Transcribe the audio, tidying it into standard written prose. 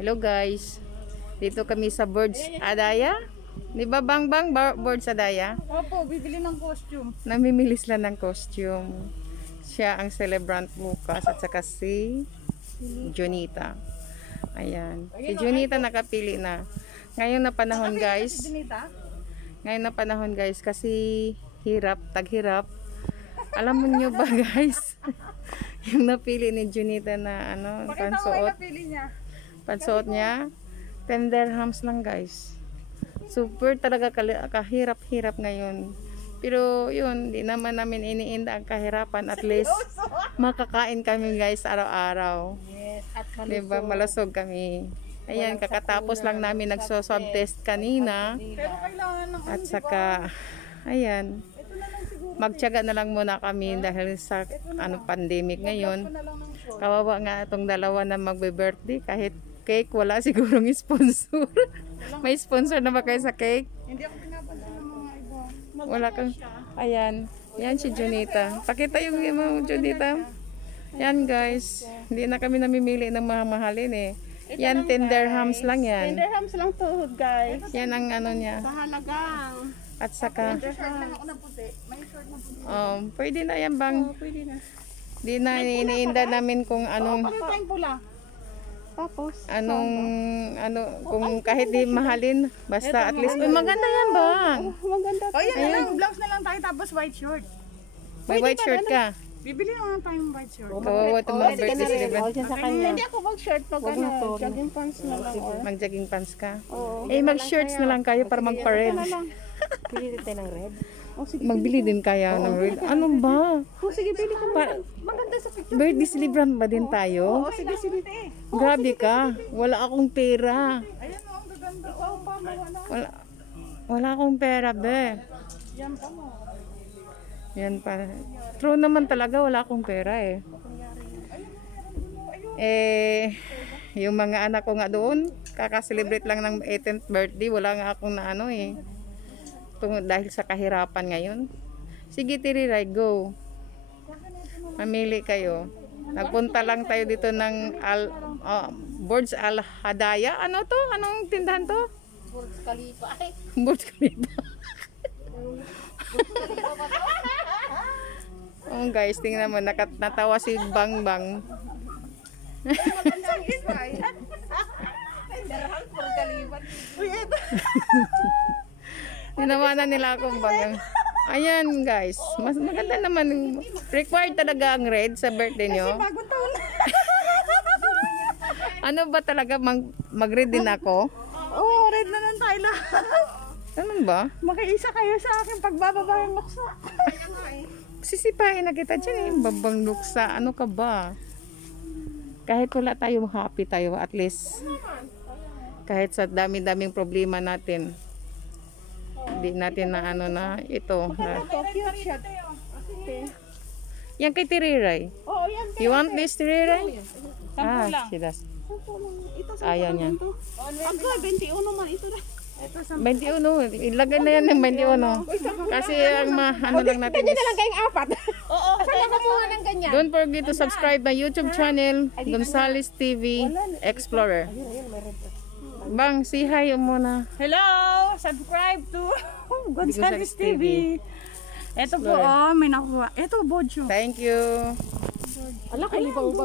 Hello guys. Dito kami sa Birds Adaya. Di ba Bang Birds Adaya? Opo, bibili ng costume. Namimili sila ng costume. Siya ang celebrant bukas at saka si Junita. Ayan. Si Junita nakapili na. Ngayon na panahon guys. Ngayon na panahon guys kasi taghirap. Alam mo nyo ba guys? Yung napili ni Junita na pansuot niya 10 dirhams lang guys. Super talaga kahirap-hirap ngayon. Pero yun, di naman namin iniinda ang kahirapan. At least makakain kami guys araw-araw. Yes, at diba? Malusog kami. Ayan, kakatapos lang namin nagso-swab test kanina. Pero kailangan ng at saka, ayan, magtiyaga na lang muna kami dahil sa pandemic ngayon. Kawawa nga itong dalawa na magbe-birthday. Kahit cake, wala sigurong sponsor. May sponsor na ba kayo sa cake? Hindi ako pinapansin ng mga iba. Wala kang, ayan. Yan si Junita. Pakita yung Junita. Yan guys. Hindi na kami namimili ng mga mahalin eh. Yan 10 dirhams lang yan. 10 dirhams lang to guys. Yan ang ano niya. Sa halagang. At saka, pwede na yan bang? Pwede na. Di na iniinda namin kung anong pula. Tapos kung kahit di mahalin basta at least maganda yan bang. Maganda. Oh yan na lang, blouse na lang tayo tapos white short. May white shirt ka. Bibili naman tayong white short. Kawawa itong mga birthday celebrant. Hindi ako mag-shirt pag jogging pants na lang. Mag-jogging pants ka? Mag-shirts na lang kayo para mag-parade. Bili din tayo ng red. Magbili din kaya ng red. Ano ba? Sige, bili ko. Maganda sa picture. Birthday celebrant ba din tayo? Sige. Grabe ka. Wala akong pera. Ayan o, ang gaganda. Wala akong pera, be. Yan pa mo. Yan pa. True naman talaga, wala akong pera eh. Yung mga anak ko nga doon, kaka-celebrate lang ng 18th birthday, wala nga akong dahil sa kahirapan ngayon. Sige, Tiriray, go. Mamili kayo. Nagpunta lang tayo dito ng Birds Al Hadaya. Ano to? Anong tindahan to? Burj Khalifa. Burj Khalifa. Oh guys, tingnan mo, natawa si Bang. Tinawanan nila akong Bang. Ayan guys, mas maganda naman. Required talaga ang red sa birthday nyo. Bagong taon. Ano ba talaga, mag-red din ako? Oo, red na lang tayo lahat. Ano ba? Makiisa kayo sa akin pagbababa yung luksa. Sisipahin na kita dyan babang luksa. Ano ka ba? Kahit wala tayo, happy tayo at least. Kahit sa dami-daming problema natin. Hindi natin na ito. Yan kay Tiriray. Oo, yan. You want this, Tiriray? Sampu lang. Sidas. Ayaw niya. Ang 21 man ito na. 21. Ilagay na yan ng 21. Kasi ang lang natin Ganyan na lang kayong apat. Oo. Saan ako muna ng ganyan? Don't forget to subscribe my YouTube channel, Gonzales TV Explorer. Bang, say hi muna. Hello! Subscribe to Gonzales TV. Ito po, may nakuha. Ito, Bojo. Thank you. Ala, kalibang